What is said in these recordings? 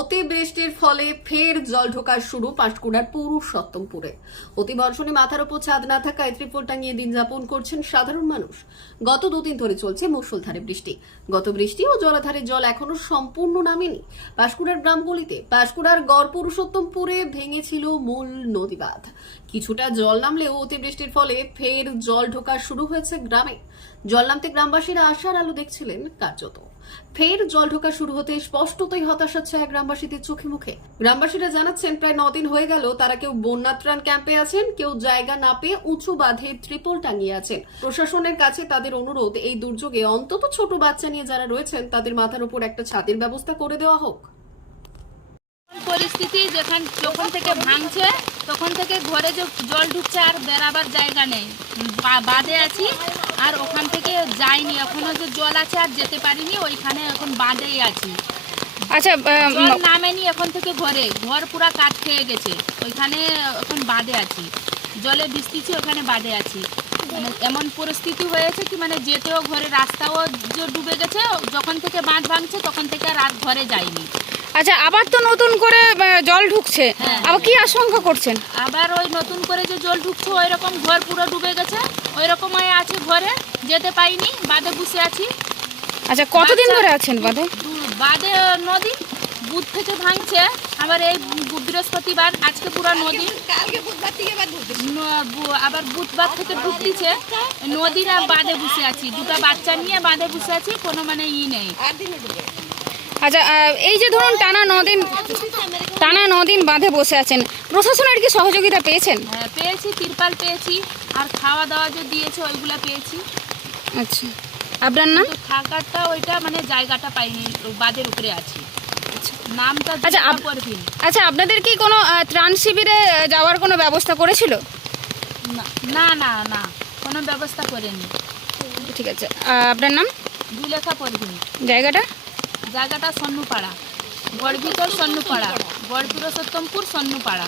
অতিবৃষ্টির ফলে ফের জল ঢোকার শুরু পাঁশকুড়ার পুরুষোত্তমপুরে অতি বর্ষণে মাথার ওপর ছাদ না থাকায় ত্রিপল টাঙিয়ে দিন যাপন করছেন সাধারণ মানুষ। গত দুদিন ধরে চলছে মুসলধারে বৃষ্টি। গত বৃষ্টি ও জলাধারে জল এখনও সম্পূর্ণ নামেনি। পাঁশকুড়ার গ্রামগুলিতে পাঁশকুড়ার গড় পুরুষোত্তমপুরে ভেঙেছিল মূল নদী বাঁধ কিছুটা জল নামলেও অতিবৃষ্টির ফলে ফের জল ঢোকা শুরু হয়েছে গ্রামে। জল নামতে গ্রামবাসীরা আশার আলো দেখছিলেন কার্যত। ফের জল ঢোকা শুরু হতে স্পষ্টতই হতাশার ছায়া গ্রামবাসীদের চোখে মুখে। গ্রামবাসীরা জানাচ্ছেন, প্রায় নদিন হয়ে গেল, তারা কেউ বন্যা ত্রাণ ক্যাম্পে আছেন, কেউ জায়গা না পেয়ে উঁচু বাঁধে ত্রিপল টাঙিয়ে আছেন। প্রশাসনের কাছে তাদের অনুরোধ, এই দুর্যোগে অন্তত ছোট বাচ্চা নিয়ে যারা রয়েছেন, তাদের মাথার উপর একটা ছাদের ব্যবস্থা করে দেওয়া হোক। পরিস্থিতি যেখান যখন থেকে ভাঙছে, তখন থেকে ঘরে যে জল ঢুকছে আর বেরাবার জায়গা নেই। বাঁধে আছি, আর ওখান থেকে যাইনি। এখনও যে জল আছে আর যেতে পারিনি, ওইখানে এখন বাঁধেই আছি। আচ্ছা নামেনি এখন থেকে ঘরে। ঘর পুরা কাঠ খেয়ে গেছে। ওইখানে এখন আছি। জলে ওখানে বাঁধে আছি। মানে এমন পরিস্থিতি হয়েছে কি মানে যেতেও ঘরে রাস্তাও যে ডুবে গেছে যখন থেকে বাঁধ ভাঙছে তখন থেকে আর ঘরে যাইনি আচ্ছা আবার তো নতুন করে জল ঢুকছে। হ্যাঁ। আবার কি আশঙ্কা করছেন? আবার ওই নতুন করে যে জল ঢুকছে ওই রকম ঘর পুরো ডুবে গেছে। ওই রকম আছে ঘরে। যেতে পাইনি বাদে বসে আছি। আচ্ছা কতদিন ধরে আছেন বাদে দু- বাদে নদী বুধ থেকে ভাঙছে। আবার এই বৃহস্পতিবার আজকে পুরো নদী। ন- আবার বুধবার থেকে ঢুকতেছে নদীর আর বাঁধে বসে আছি। দুটো বাচ্চা নিয়ে বাঁধে বসে আছি কোনো মানে ই নেই। আচ্ছা এই যে ধরুন টানা নদিন টানা নদিন বাঁধে বসে আছেন। প্রশাসনের কি সহযোগিতা পেয়েছেন? হ্যাঁ পেয়েছি তিরপাল পেয়েছি। আর খাওয়া দাওয়া যে দিয়েছে ওইগুলো পেয়েছি। আচ্ছা। আপনার নাম? থাকারটা ওইটা মানে জায়গাটা পাইনি বাদের উপরে আছি। নামটা আচ্ছা, আচ্ছা আপনাদের কি কোনো ত্রাণ শিবিরে যাওয়ার কোনো ব্যবস্থা করেছিল? না না না কোনো ব্যবস্থা করেনি। ঠিক আছে। আপনার নাম? দুলেখা পরবিন জায়গাটা? জায়গাটা সন্নুপাড়া। গড় ভিতর সন্নুপাড়া। গড় পুরুষোত্তমপুর সন্নুপাড়া।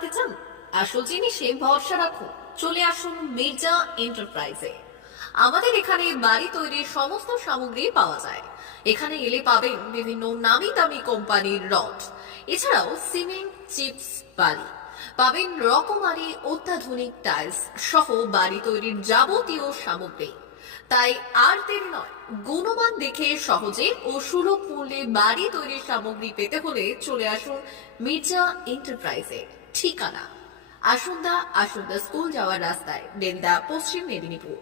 বানাতে চান? আসল জিনিসে ভরসা রাখুন চলে আসুন মির্জা এন্টারপ্রাইজে। আমাদের এখানে বাড়ি তৈরির সমস্ত সামগ্রী পাওয়া যায়। এখানে এলে পাবেন বিভিন্ন নামি দামি কোম্পানির রড। এছাড়াও সিমেন্ট, চিপস, বালি। পাবেন রকমারি, অত্যাধুনিক টাইলস সহ বাড়ি তৈরির যাবতীয় সামগ্রী। তাই আর দেরি নয়, গুণমান দেখে সহজে ও সুলভ মূল্যে বাড়ি তৈরির সামগ্রী পেতে হলে চলে আসুন মির্জা এন্টারপ্রাইজে। ঠিকানা। আসুন্দা আসুন্দা স্কুল যাওয়ার রাস্তায় বেলদা, পশ্চিম মেদিনীপুর।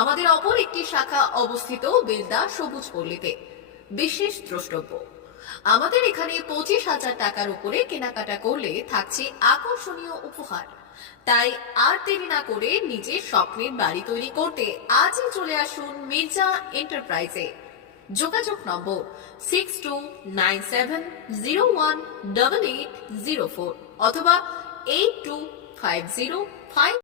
আমাদের অপর একটি শাখা অবস্থিত বেলদা সবুজ পল্লীতে। বিশেষ দ্রষ্টব্য, আমাদের এখানে পঁচিশ হাজার টাকার উপরে কেনাকাটা করলে থাকছে আকর্ষণীয় উপহার। তাই আর দেরি না করে নিজের স্বপ্নের বাড়ি তৈরি করতে আজই চলে আসুন মির্জা এন্টারপ্রাইজে। যোগাযোগ নম্বর six two nine seven zero one double eight zero four অথবা eight two five zero five